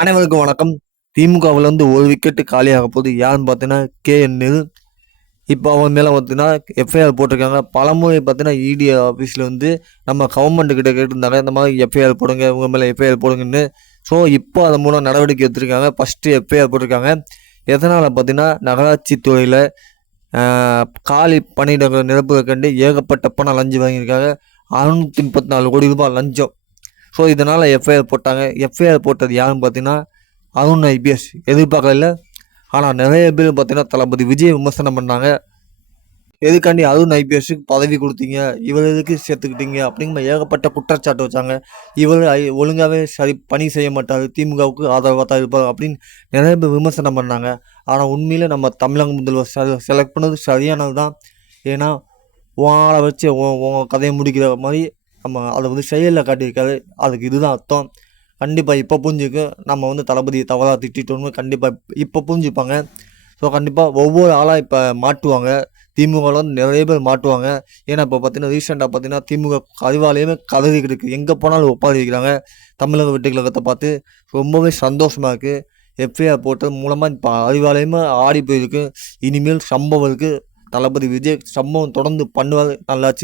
அனைவருக்கும் வணக்கம். திமுகவுல வந்து ஒரு விக்கெட் காலியாக போகுது. யாருன்னு பார்த்தீங்கன்னா, கே.என்.நேரு. இப்போ அவன் மேல பார்த்தீங்கன்னா, எஃப்ஐஆர் போட்டிருக்காங்க. பலமுறை பார்த்தீங்கன்னா, இடி ஆஃபீஸ்ல வந்து நம்ம கவர்மெண்ட் கிட்ட கேட்டிருந்தாங்க. இந்த மாதிரி எஃப்ஐஆர் போடுங்க, உங்க மேல எஃப்ஐஆர் போடுங்கன்னு. ஸோ, இப்போ அதன் மூலம் நடவடிக்கை எடுத்திருக்காங்க. ஃபர்ஸ்ட்டு எஃப்ஐஆர் போட்டிருக்காங்க. எதனால பார்த்தீங்கன்னா, நகராட்சி துறையில காலி பணியிடங்கள் நிரப்புவதற்காண்டி ஏகப்பட்ட பணம் லஞ்சம் வாங்கியிருக்காங்க. ரூ. 634 கோடி லஞ்சம். ஸோ, இதனால எஃப்ஐஆர் போட்டாங்க. எஃப்ஐஆர் போட்டது யாருன்னு பார்த்தீங்கன்னா, அருண் ஐபிஎஸ். எதிர்பார்க்கல. ஆனால் நிறைய பேர் பார்த்தீங்கன்னா தளபதி விஜய் விமர்சனம் பண்ணாங்க. எதுக்காண்டி அருண் ஐபிஎஸ்க்கு பதவி கொடுத்தீங்க, இவர் எதுக்கு சேர்த்துக்கிட்டீங்க அப்படிங்கிற ஏகப்பட்ட குற்றச்சாட்டு வச்சாங்க. இவர் ஒழுங்காகவே சரி பணி செய்ய மாட்டார், திமுகவுக்கு ஆதரவாக தான் இருப்பார் அப்படின்னு நிறைய பேர் விமர்சனம் பண்ணாங்க. ஆனால் உண்மையிலே நம்ம தமிழக முதல்வர் செலக்ட் பண்ணது சரியானது தான். ஏன்னா ஆளை வச்சு உன் கதையை முடிக்கிற மாதிரி நம்ம அதை வந்து செயலில் காட்டியிருக்காரு. அதுக்கு இதுதான் அர்த்தம். கண்டிப்பாக இப்போ புரிஞ்சுக்கு நம்ம வந்து தளபதியை தவறாக திட்டோன்னு கண்டிப்பாக இப்போ புரிஞ்சுப்பாங்க. ஸோ கண்டிப்பாக ஒவ்வொரு ஆளாக இப்போ மாட்டுவாங்க. திமுகவில் வந்து நிறைய பேர் மாட்டுவாங்க. ஏன்னா இப்போ பார்த்தீங்கன்னா ரீசெண்டாக பார்த்தீங்கன்னா திமுக அறிவாலயமே கதறிக்கிட்டு இருக்குது. எங்கே போனாலும் ஒப்பாரி வைக்கிறாங்க. தமிழக வெற்றிக்கழகத்தை பார்த்து ரொம்பவே சந்தோஷமாக இருக்குது. எஃப்ஐஆர் போட்டது மூலமாக இப்போ அறிவாலயமே ஆடி போயிருக்கு. இனிமேல் சம்பவம் இருக்குது. தளபதி விஜய் சம்பவம் தொடர்ந்து பண்ணுவார். நல்லாச்சு.